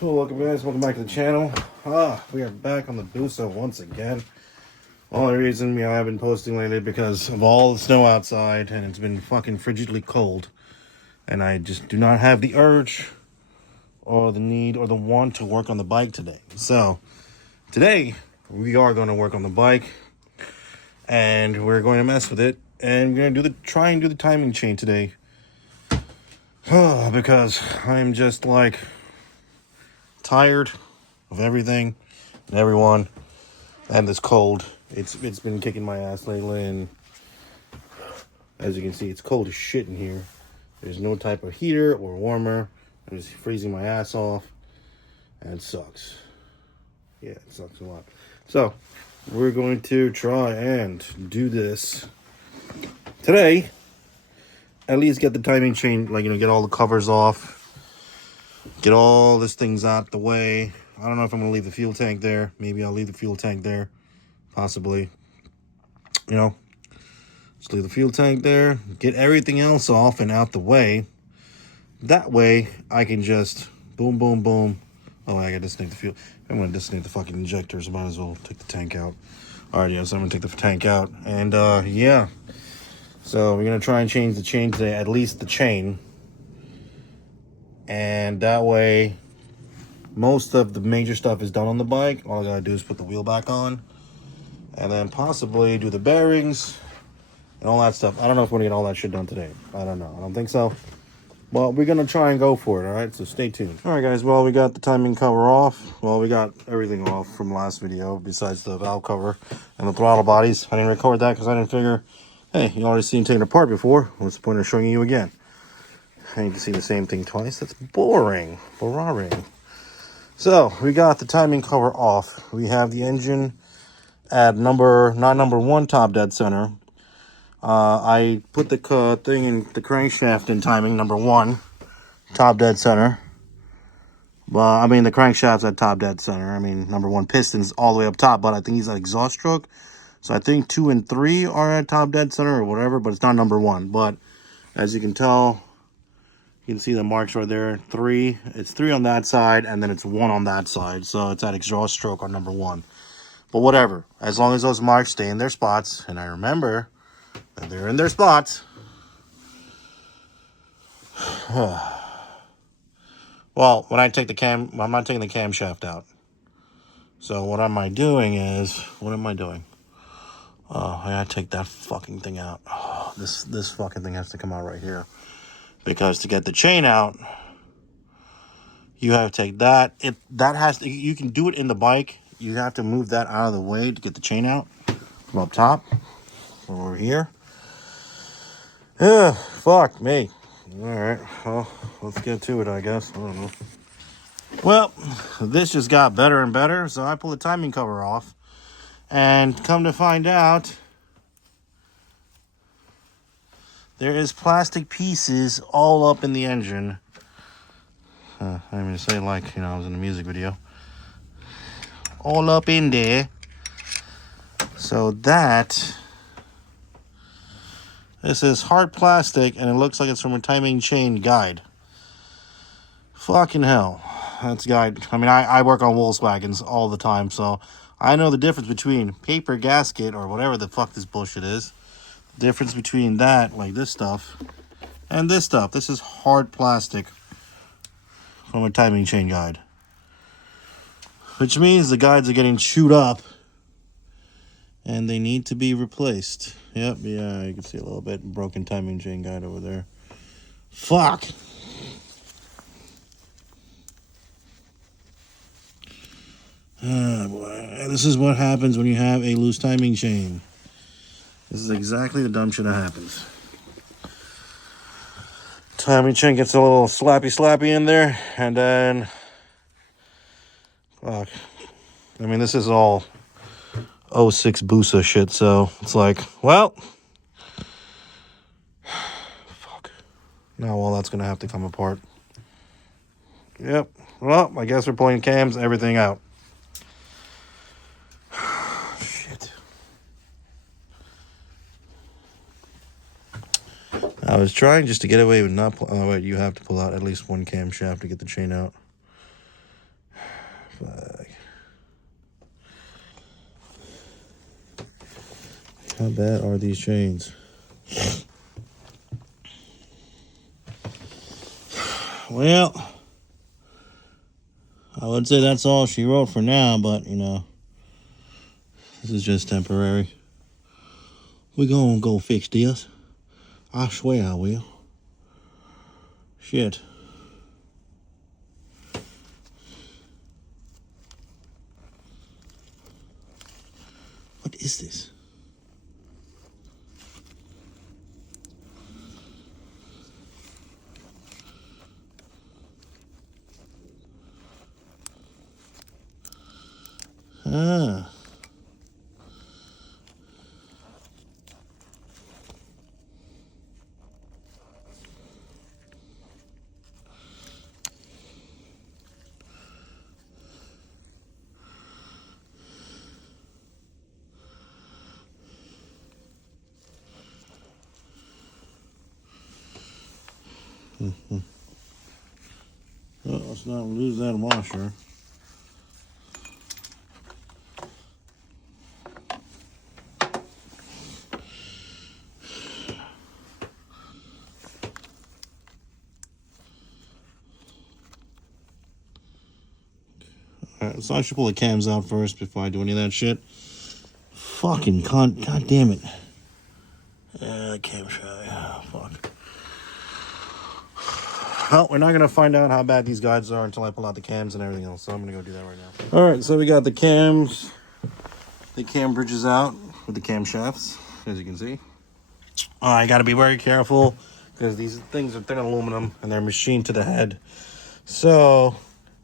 Welcome guys, welcome back to the channel. We are back on the busa once again. Only reason I have been posting lately because of all the snow outside and it's been fucking frigidly cold. And I just do not have the urge or the need or the want to work on the bike today. So, today we are going to work on the bike and we're going to mess with it. And we're going to try and do the timing chain today. Because I'm just like tired of everything and everyone and this cold. It's been kicking my ass lately, and as you can see, it's cold as shit in here. There's no type of heater or warmer. I'm just freezing my ass off, and it sucks. Yeah, it sucks a lot. So we're going to try and do this today. At least get the timing chain, get all the covers off. Get all these things out the way. I don't know if I'm going to leave the fuel tank there. Maybe I'll leave the fuel tank there. Possibly. Just leave the fuel tank there. Get everything else off and out the way. That way, I can just boom, boom, boom. Oh, I got to disconnect the fuel. I'm going to disconnect the fucking injectors. Might as well take the tank out. Alright, yeah, so I'm going to take the tank out. And, yeah. So, we're going to try and change the chain today. At least the chain. And that way, most of the major stuff is done on the bike. All I gotta do is put the wheel back on. And then possibly do the bearings and all that stuff. I don't know if we're gonna get all that shit done today. I don't know. I don't think so. But we're gonna try and go for it, alright? So stay tuned. Alright guys, well, we got the timing cover off. Well, we got everything off from last video besides the valve cover and the throttle bodies. I didn't record that because I didn't figure, hey, you already seen taken apart before. What's the point of showing you again? I need to see the same thing twice. That's boring. Boring. So, we got the timing cover off. We have the engine at not number 1 top dead center. I put the thing in the crankshaft in timing number 1 top dead center. Well, I mean, the crankshaft's at top dead center. I mean, number 1 piston's all the way up top, but I think he's at exhaust stroke. So, I think 2 and 3 are at top dead center or whatever, but it's not number 1. But, as you can tell, you can see the marks right there. 3. It's 3 on that side, and then it's 1 on that side. So it's at exhaust stroke on number 1. But whatever. As long as those marks stay in their spots, and I remember that they're in their spots. Well, when I take I'm not taking the camshaft out. So what am I doing? Oh, I gotta take that fucking thing out. Oh, this fucking thing has to come out right here. Because to get the chain out, you have to take that. You can do it in the bike. You have to move that out of the way to get the chain out from up top, from over here. Fuck me. All right, well, let's get to it, I guess. I don't know. Well, this just got better and better, so I pulled the timing cover off. And come to find out, there is plastic pieces all up in the engine. I'm going to say I was in a music video. All up in there. So this is hard plastic, and it looks like it's from a timing chain guide. Fucking hell. That's guide. I mean, I work on Volkswagens all the time, so I know the difference between paper gasket or whatever the fuck this bullshit is. The difference between that, like this stuff, and this stuff. This is hard plastic from a timing chain guide. Which means the guides are getting chewed up and they need to be replaced. Yep, yeah, you can see a little bit broken timing chain guide over there. Fuck! Oh boy, this is what happens when you have a loose timing chain. This is exactly the dumb shit that happens. Timing chain gets a little slappy in there, and then, fuck. I mean, this is all 06 busa shit, so it's like, well, fuck. Now all that's gonna have to come apart. Yep. Well, I guess we're pulling cams, everything out. Shit. I was trying just to get away with not pull. Oh wait, you have to pull out at least 1 camshaft to get the chain out. Fuck. How bad are these chains? Well, I would say that's all she wrote for now, but you know, this is just temporary. We gonna go fix this. I swear I will. Shit. What is this? Ah. Well, let's not lose that washer. Alright, so I should pull the cams out first before I do any of that shit. Fucking cunt. God damn it. Cam shy. Oh, fuck. Well, we're not going to find out how bad these guides are until I pull out the cams and everything else. So I'm going to go do that right now. Alright, so we got the cams. The cam bridges out with the camshafts, as you can see. I got to be very careful because these things are thin aluminum and they're machined to the head. So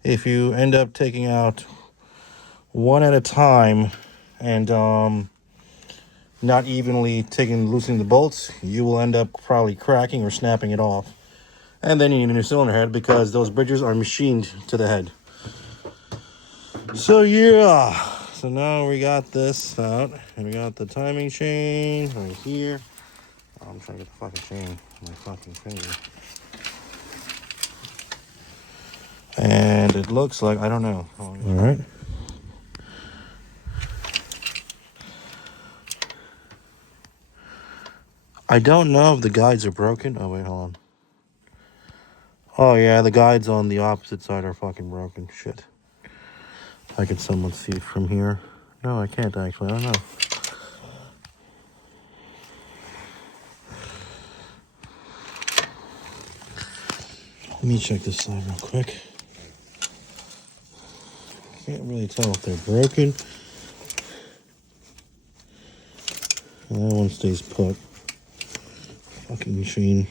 if you end up taking out one at a time and not evenly loosening the bolts, you will end up probably cracking or snapping it off. And then you need a new cylinder head because those bridges are machined to the head. So yeah, so now we got this out and we got the timing chain right here. Oh, I'm trying to get the fucking chain on my fucking finger. And it looks like, I don't know. All right. I don't know if the guides are broken. Oh, wait, hold on. Oh, yeah, the guides on the opposite side are fucking broken. Shit. I can somewhat see it from here. No, I can't actually. I don't know. Let me check this side real quick. Can't really tell if they're broken. And that one stays put. Fucking machine.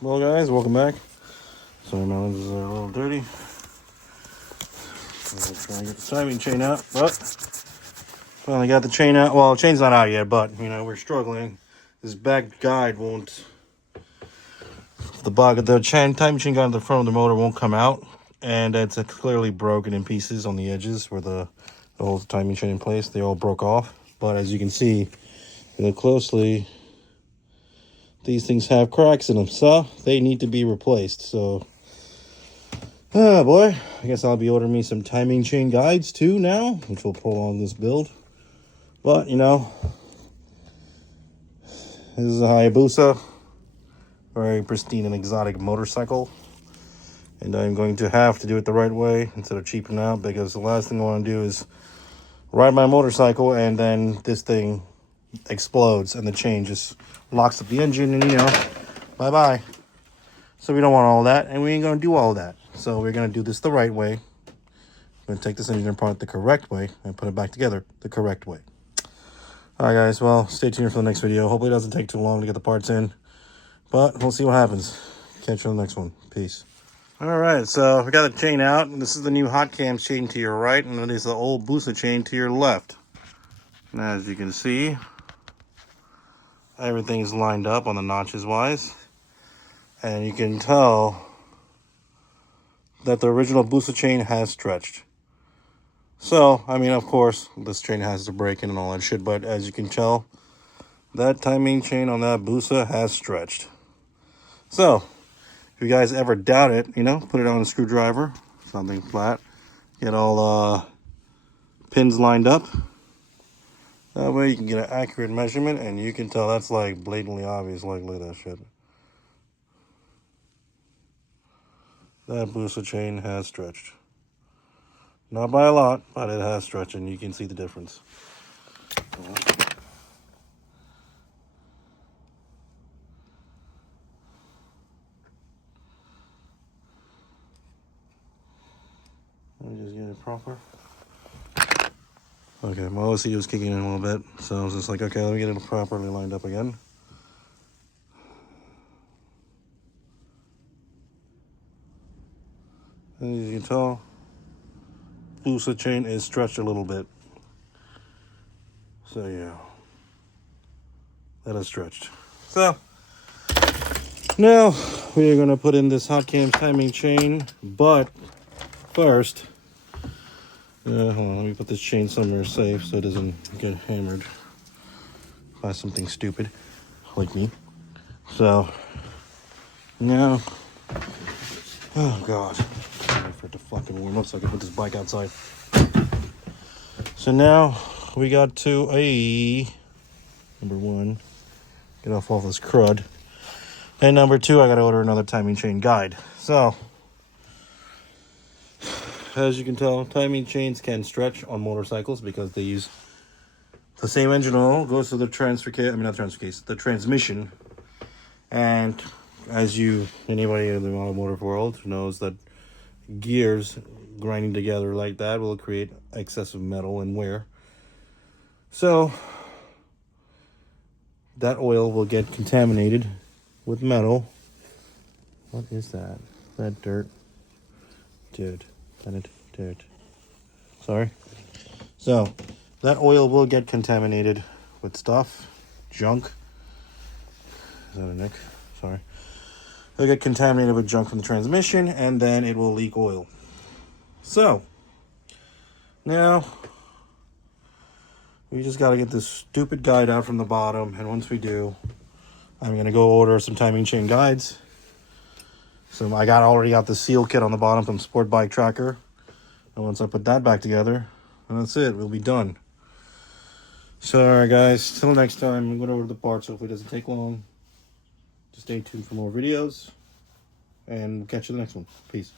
Well, guys, welcome back. Sorry, my lenses are a little dirty. I'm try and get the timing chain out, but finally got the chain out. Well, the chain's not out yet, but you know we're struggling. This back guide won't. The timing chain guide on the front of the motor won't come out, and it's clearly broken in pieces on the edges where the holds the timing chain in place. They all broke off, but as you can see, if you look closely, these things have cracks in them, so they need to be replaced. So, oh boy, I guess I'll be ordering me some timing chain guides too now, which will prolong this build. But, you know, this is a Hayabusa, very pristine and exotic motorcycle. And I'm going to have to do it the right way instead of cheaping out, because the last thing I want to do is ride my motorcycle and then this thing explodes and the chain just locks up the engine and, you know, bye-bye. So we don't want all that, and we ain't going to do all that. So we're going to do this the right way. I'm going to take this engine apart the correct way and put it back together the correct way. Alright guys, well, stay tuned for the next video. Hopefully it doesn't take too long to get the parts in, but we'll see what happens. Catch you on the next one. Peace. Alright, so we got the chain out. This is the new hot cam chain to your right, and then there's the old busa chain to your left. And as you can see, everything's lined up on the notches wise, and you can tell that the original busa chain has stretched. So, I mean, of course, this chain has to break in and all that shit, but as you can tell, that timing chain on that busa has stretched. So, if you guys ever doubt it, you know, put it on a screwdriver, something flat, get all pins lined up. That way you can get an accurate measurement, and you can tell that's like blatantly obvious. Like, look at that shit. That busa chain has stretched. Not by a lot, but it has stretched, and you can see the difference. Let me just get it proper. Okay, my OCD was kicking in a little bit, so I was just like, okay, let me get it properly lined up again. As you can tell, busa chain is stretched a little bit. So yeah, that is stretched. So now we are going to put in this hot cam timing chain, but first, hold on, let me put this chain somewhere safe so it doesn't get hammered by something stupid like me. So now, oh god, I'm waiting for it to fucking warm up so I can put this bike outside. So now we got to number one, get off all this crud, and number two, I gotta order another timing chain guide. So as you can tell, timing chains can stretch on motorcycles because they use the same engine oil, goes to the transfer case, the transmission. And as anybody in the automotive world knows, that gears grinding together like that will create excessive metal and wear. So that oil will get contaminated with metal. What is that? Is that dirt? Dude. Dirt. Sorry. So that oil will get contaminated with stuff, junk. Is that a nick? Sorry. It'll get contaminated with junk from the transmission, and then it will leak oil. So now we just got to get this stupid guide out from the bottom, and once we do, I'm gonna go order some timing chain guides. So I already got the seal kit on the bottom from Sport Bike Tracker. And once I put that back together, that's it. We'll be done. So, alright guys, till next time, I'm going to order the parts. Hopefully it doesn't take long. Just stay tuned for more videos. And we'll catch you in the next one. Peace.